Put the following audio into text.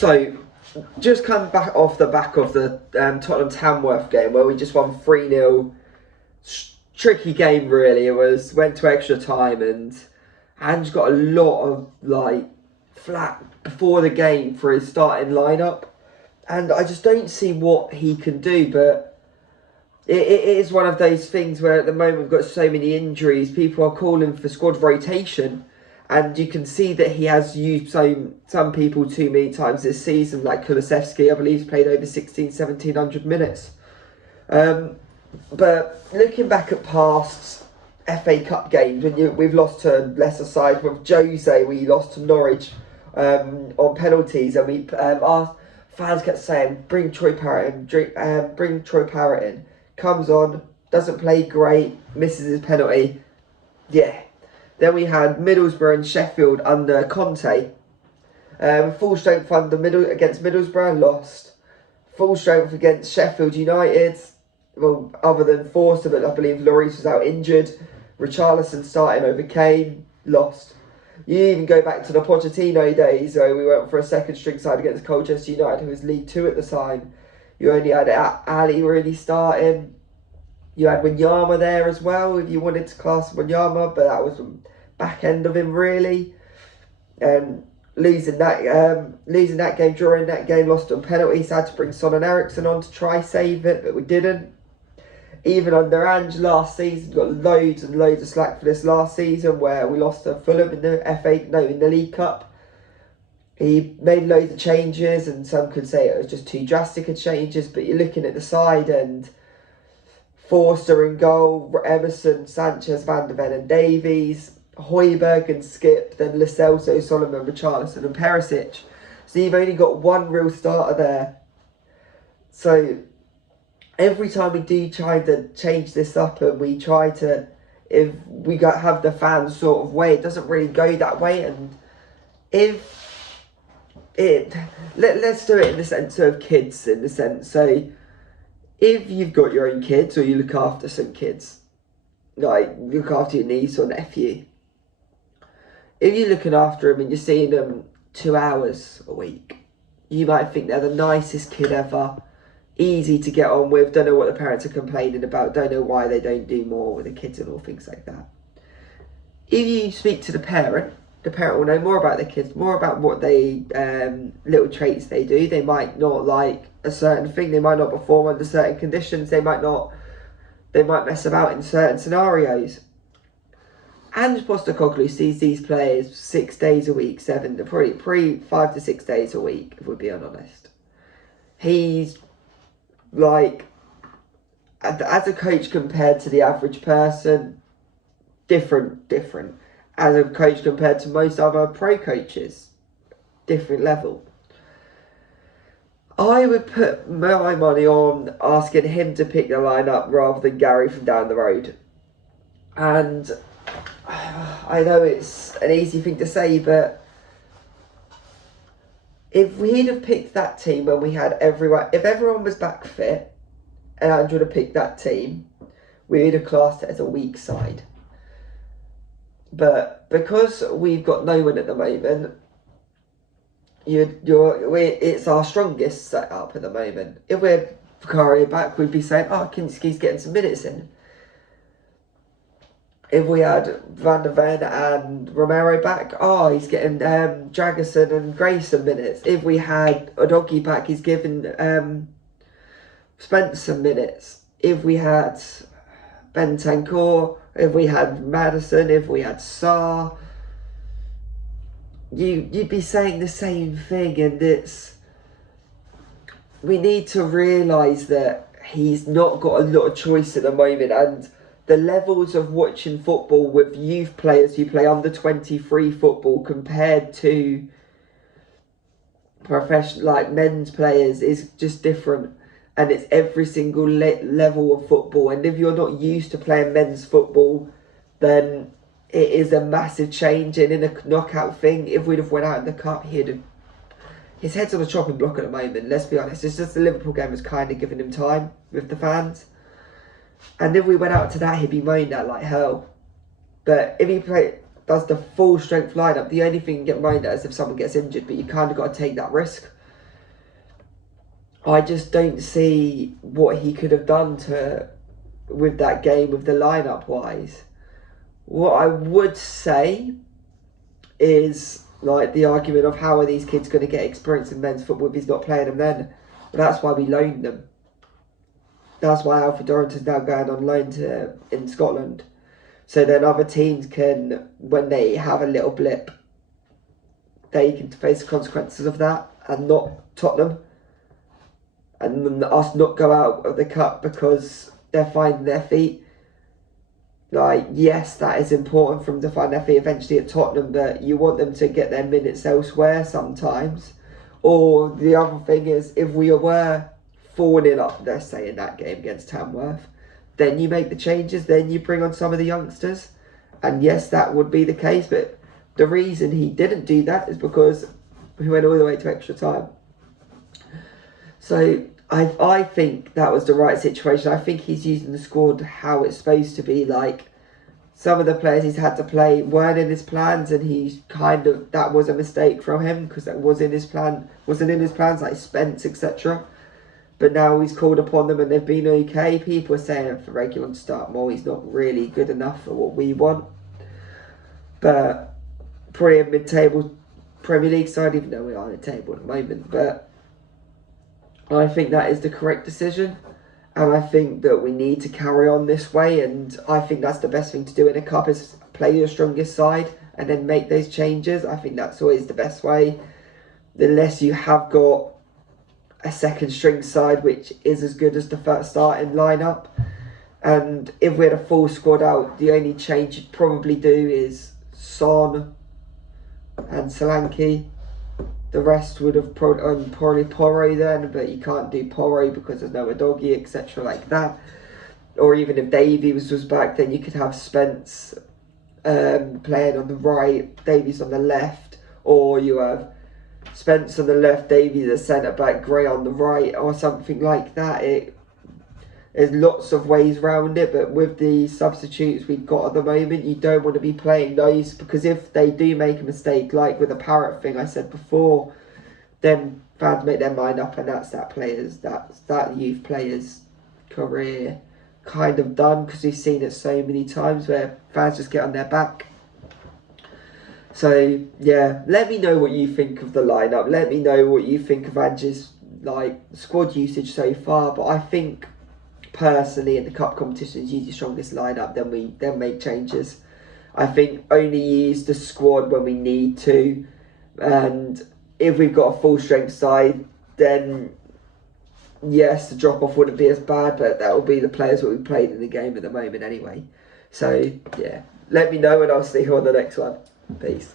So, just come back off the back of the Tottenham Tamworth game where we just won 3-0. Tricky game, really. It went to extra time, and Ange got a lot of flack before the game for his starting lineup, and I just don't see what he can do. But it is one of those things where at the moment we've got so many injuries, people are calling for squad rotation. And you can see that he has used some people too many times this season, like Kulusevski, I believe, played over 1,700 minutes. But looking back at past FA Cup games, when we've lost to lesser side, with Jose, we lost to Norwich on penalties, and our fans kept saying, bring Troy Parrott in, bring Troy Parrott in. Comes on, doesn't play great, misses his penalty. Yeah. Then we had Middlesbrough and Sheffield under Conte. Full strength against Middlesbrough, lost. Full strength against Sheffield United. Well, other than Forster, but I believe Lloris was out injured. Richarlison starting over Kane, lost. You even go back to the Pochettino days, where we went for a second string side against Colchester United, who was League 2 at the time. You only had Ali really starting. You had Wanyama there as well, if you wanted to class Wanyama, but that was the back end of him, really. Losing that game, drawing that game, lost on penalties, had to bring Son and Eriksson on to try save it, but we didn't. Even under Ange last season, got loads and loads of slack for this last season, where we lost to Fulham in the League Cup. He made loads of changes, and some could say it was just too drastic of changes, but you're looking at the side and Forster in goal, Emerson, Sanchez, Van der Ven and Davies, Højbjerg and Skip, then Lo Celso, Solomon, Richarlison and Perisic. So you've only got one real starter there. So every time we do try to change this up, and we try to, if we have the fans sort of way, it doesn't really go that way. And let's do it in the sense of kids, in the sense, so if you've got your own kids, or you look after some kids, like look after your niece or nephew, if you're looking after them and you're seeing them 2 hours a week, you might think they're the nicest kid ever, easy to get on with, don't know what the parents are complaining about, don't know why they don't do more with the kids and all things like that. If you speak to the parent will know more about the kids, more about what they little traits they do. They might not like a certain thing, they might not perform under certain conditions, they might mess about in certain scenarios. Ange Postecoglou sees these players 6 days a week, probably 5 to 6 days a week, if we're being honest. He's like, as a coach compared to the average person, different. As a coach compared to most other pro coaches, different level. I would put my money on asking him to pick the lineup rather than Gary from down the road. And I know it's an easy thing to say, but if we'd have picked that team when we had if everyone was back fit, and Andrew would have picked that team, we'd have classed it as a weak side. But because we've got no one at the moment, it's our strongest setup at the moment. If we had Vicario back, we'd be saying, Kinski's getting some minutes in. If we had Van der Ven and Romero back, he's getting Dragerson and Grayson minutes. If we had Udogie back, he's giving Spence some minutes. If we had Bentancur, if we had Madison, if we had Sarr, you'd be saying the same thing. And we need to realise that he's not got a lot of choice at the moment, and the levels of watching football with youth players who play under 23 football compared to professional, like men's players, is just different. And it's every single level of football. And if you're not used to playing men's football, then it is a massive change. And in a knockout thing, if we'd have went out in the cup, his head's on a chopping block at the moment. Let's be honest. It's just the Liverpool game was kind of giving him time with the fans. And if we went out to that, he'd be moaned at like hell. But if he does the full strength lineup, the only thing you get moaned at is if someone gets injured. But you kind of got to take that risk. I just don't see what he could have done with that game with the lineup wise. What I would say is like the argument of how are these kids going to get experience in men's football if he's not playing them then? Well, that's why we loaned them. That's why Alfred Dorrington's now going on loan in Scotland. So then other teams can, when they have a little blip, they can face the consequences of that, and not Tottenham. And us not go out of the cup because they're finding their feet. Like, yes, that is important for them to find their feet eventually at Tottenham, but you want them to get their minutes elsewhere sometimes. Or the other thing is, if we were 4-0 up, let's say, in that game against Tamworth, then you make the changes, then you bring on some of the youngsters. And yes, that would be the case, but the reason he didn't do that is because we went all the way to extra time. So I think that was the right situation. I think he's using the squad how it's supposed to be. Like, some of the players he's had to play weren't in his plans, and that was a mistake from him because that wasn't in his plans, like Spence, etc. But now he's called upon them and they've been okay. People are saying for Reguilon to start more, he's not really good enough for what we want. But probably a mid-table Premier League side, even though we are in the table at the moment. But I think that is the correct decision. And I think that we need to carry on this way. And I think that's the best thing to do in a cup, is play your strongest side and then make those changes. I think that's always the best way. Unless you have got a second string side which is as good as the first starting lineup. And if we had a full squad out, the only change you'd probably do is Son and Solanke. The rest would have probably Porro then, but you can't do Porro because there's no Doggy, etc. like that. Or even if Davies was back, then you could have Spence playing on the right, Davies on the left, or you have Spence on the left, Davies the centre back, Gray on the right, or something like that. There's lots of ways around it, but with the substitutes we've got at the moment, you don't want to be playing those, because if they do make a mistake, like with the Parrott thing I said before, then fans make their mind up, and that's that youth player's career kind of done, because we've seen it so many times where fans just get on their back. So yeah, let me know what you think of the lineup. Let me know what you think of Ange's squad usage so far. But I think personally, in the cup competitions, use your strongest lineup, then make changes. I think only use the squad when we need to, and if we've got a full strength side, then yes, the drop off wouldn't be as bad, but that will be the players that we played in the game at the moment anyway. So yeah, let me know and I'll see you on the next one. Peace.